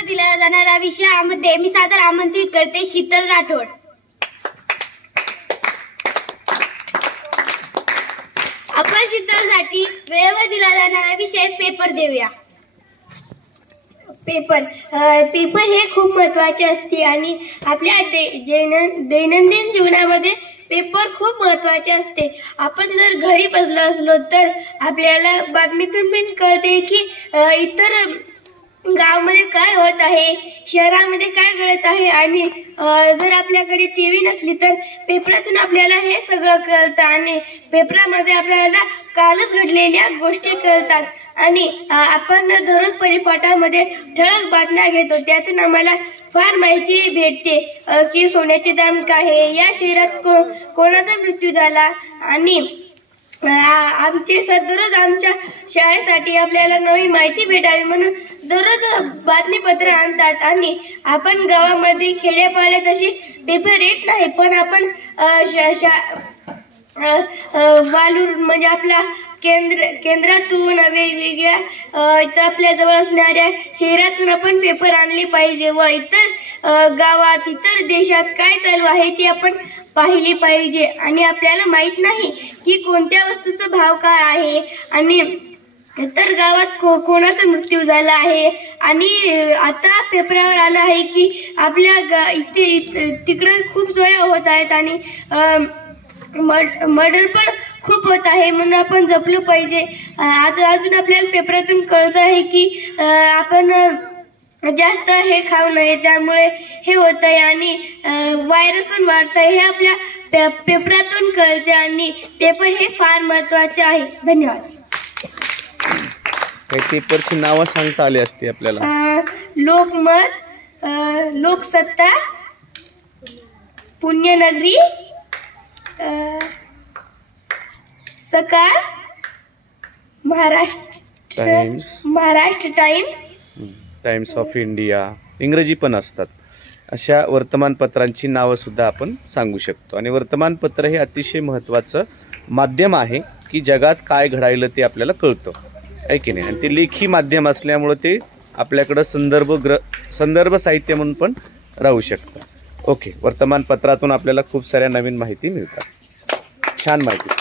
वेळेवर दिला जाणारा विषयामध्ये मी सादर आमंत्रित करते शीतल राठोड। आपण शीतलसाठी वेळेवर दिला जाणारा विषय पेपर देऊया। पेपर हे खूप महत्त्वाचे असते आणि आपल्या दैनंदिन जीवनामध्ये पेपर खूप महत्त्वाचे असते। आपण जर घरी बसलो असलो तर आपल्याला बातमीतून पण कळते की इतर गावामध्ये काय होत आहे, शहरामध्ये काय घडत आहे आणि जर आपल्याकडे टीव्ही नसली तर पेपरातून आपल्याला हे सगळं कळतं आणि पेपरामध्ये आपल्याला कालच घडलेल्या गोष्टी कळतात आणि आपण दररोज परिपाठामध्ये ठळक बातम्या घेतो। त्यातून आम्हाला फार माहिती भेटते की सोन्याचे दाम काय आहे, या शहरात कोणाचा मृत्यू झाला आणि आमचे सर दररोज आमच्या शाळेसाठी आपल्याला नवीन माहिती भेटावी म्हणून दररोज बातमीपत्र आणतात आणि आपण गावामध्ये खेड्यापाड्यात अशी पेपर येत नाही, पण आपण वालूर म्हणजे आपला केंद्रातून वेगवेगळ्या इथं आपल्या जवळ असणाऱ्या शहरातून आपण पेपर आणले पाहिजे व इतर गावात इतर देशात काय चालू आहे ते आपण पाहिली पाहिजे आणि आपल्याला माहित नाही की कोणत्या वस्तूचा भाव काय आहे आणि इतर गावात कोणाचा मृत्यू झाला आहे आणि आता पेपरावर आलं आहे की आपल्या इथे तिकडे खूप चोऱ्या होत आहेत आणि मर्डर पण खूप होत आहे म्हणून आपण जपलं पाहिजे। अजून आपल्याला पेपरातून कळत आहे की आपण जास्त हे खाऊ नये, त्यामुळे हे होत आहे आणि व्हायरस पण वाढत आहे, हे आपल्या पेपरातून कळते आणि पेपर हे फार महत्त्वाचे आहे। धन्यवाद। काही पेपरची नावं सांगता आली असती आपल्याला? लोकमत, लोकसत्ता, पुण्यनगरी, सकाळ, Maharashtra times, times of India, इंग्रजी पण असतात। अशा वर्तमानपत्रांची नावं सुद्धा आपण सांगू शकतो आणि वर्तमानपत्र हे अतिशय महत्त्वाचं माध्यम आहे की जगात काय घडायलं ते आपल्याला कळतं, आहे की नाही? आणि ते लेखी माध्यम असल्यामुळं ते आपल्याकडं संदर्भ साहित्य म्हणून पण राहू शकतं। ओके, वर्तमानपत्रातून आपल्याला खूप साऱ्या नवीन माहिती मिळतात। छान माहिती।